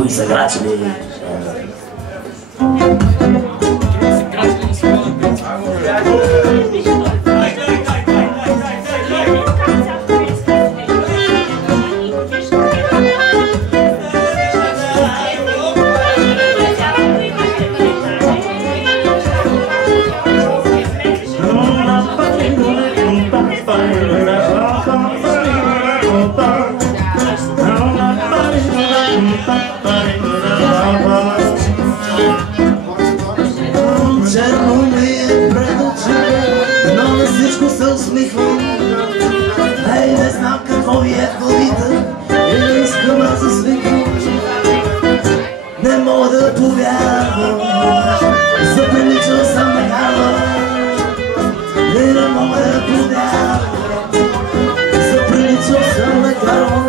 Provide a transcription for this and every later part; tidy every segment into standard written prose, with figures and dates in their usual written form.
други съграчени. Черно ми е пред очи, но на всичко се усмихвам. Ей, не знам какво ви е в главите и не искам аз да свиквам. Не мога да повярвам, заприличал съм на Карла. И не мога да повярвам, заприличал съм на Карла.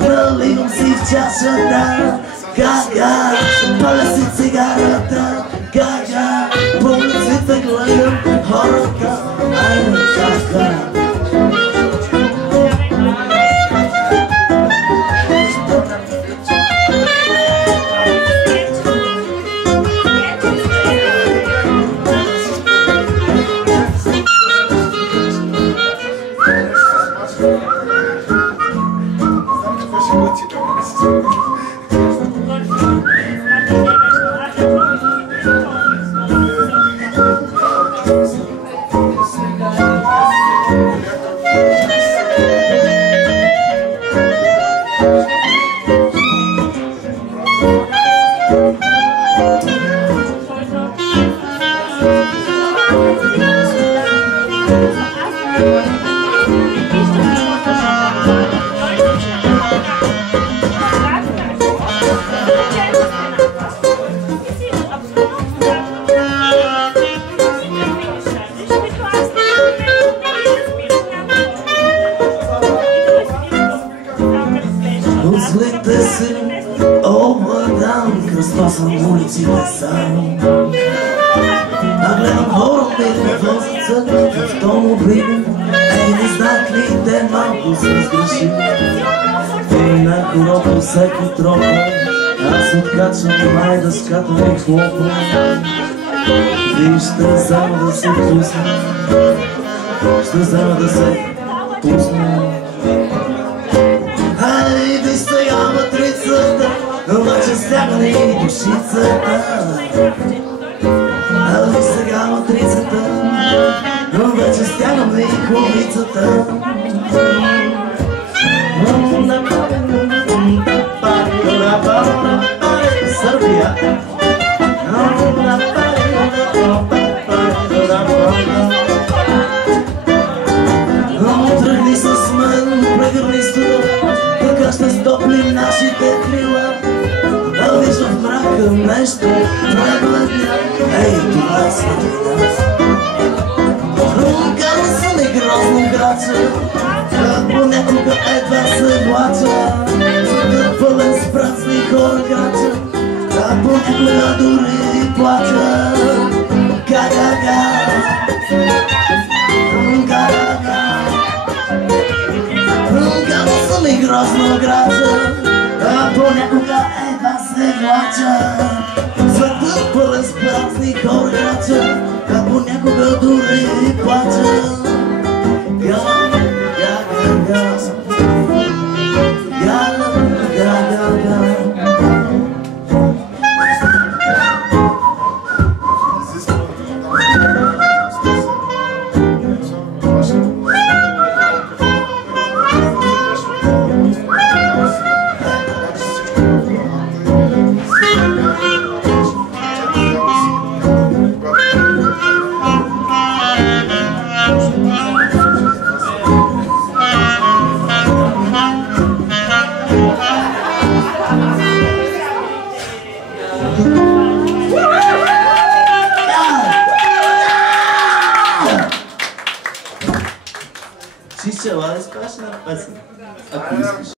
Наливам си в чашата, гага, паля си цигарата, гага, по улиците гледам хората, айде гага. Злите си обладам, кръстосвам улиците сам. А гледам хора мирно возят в автомобили. Ей, не знаят ли те малко се сгреши? И на хорото всеки тропа, аз откачвам най-дъската ми хлопа. И ще взема да се пусна, ще взема да се пусна. Хайде сега матрицата, обаче стягане и душицата. Хайде сега матрицата, обаче стягаме и хлопицата. Сърбия. Тръгни с мен, прегърни студа, така ще стоплим нашите крила. Да виж в мрака нещо прегледня, ей, това е светлина. Казва се ми грозно грача, понякога едва се влача. Пълен с празни хора крача, понякога дори и плача. Га-га-га, га-га-га. Казва се ми грозно грача, понякога едва се влача. Светът пълен с празни хора крача, понякога дори и плача. Га-га-га, га-га-га. Ще ела да изкажеш една песен, ако искаш.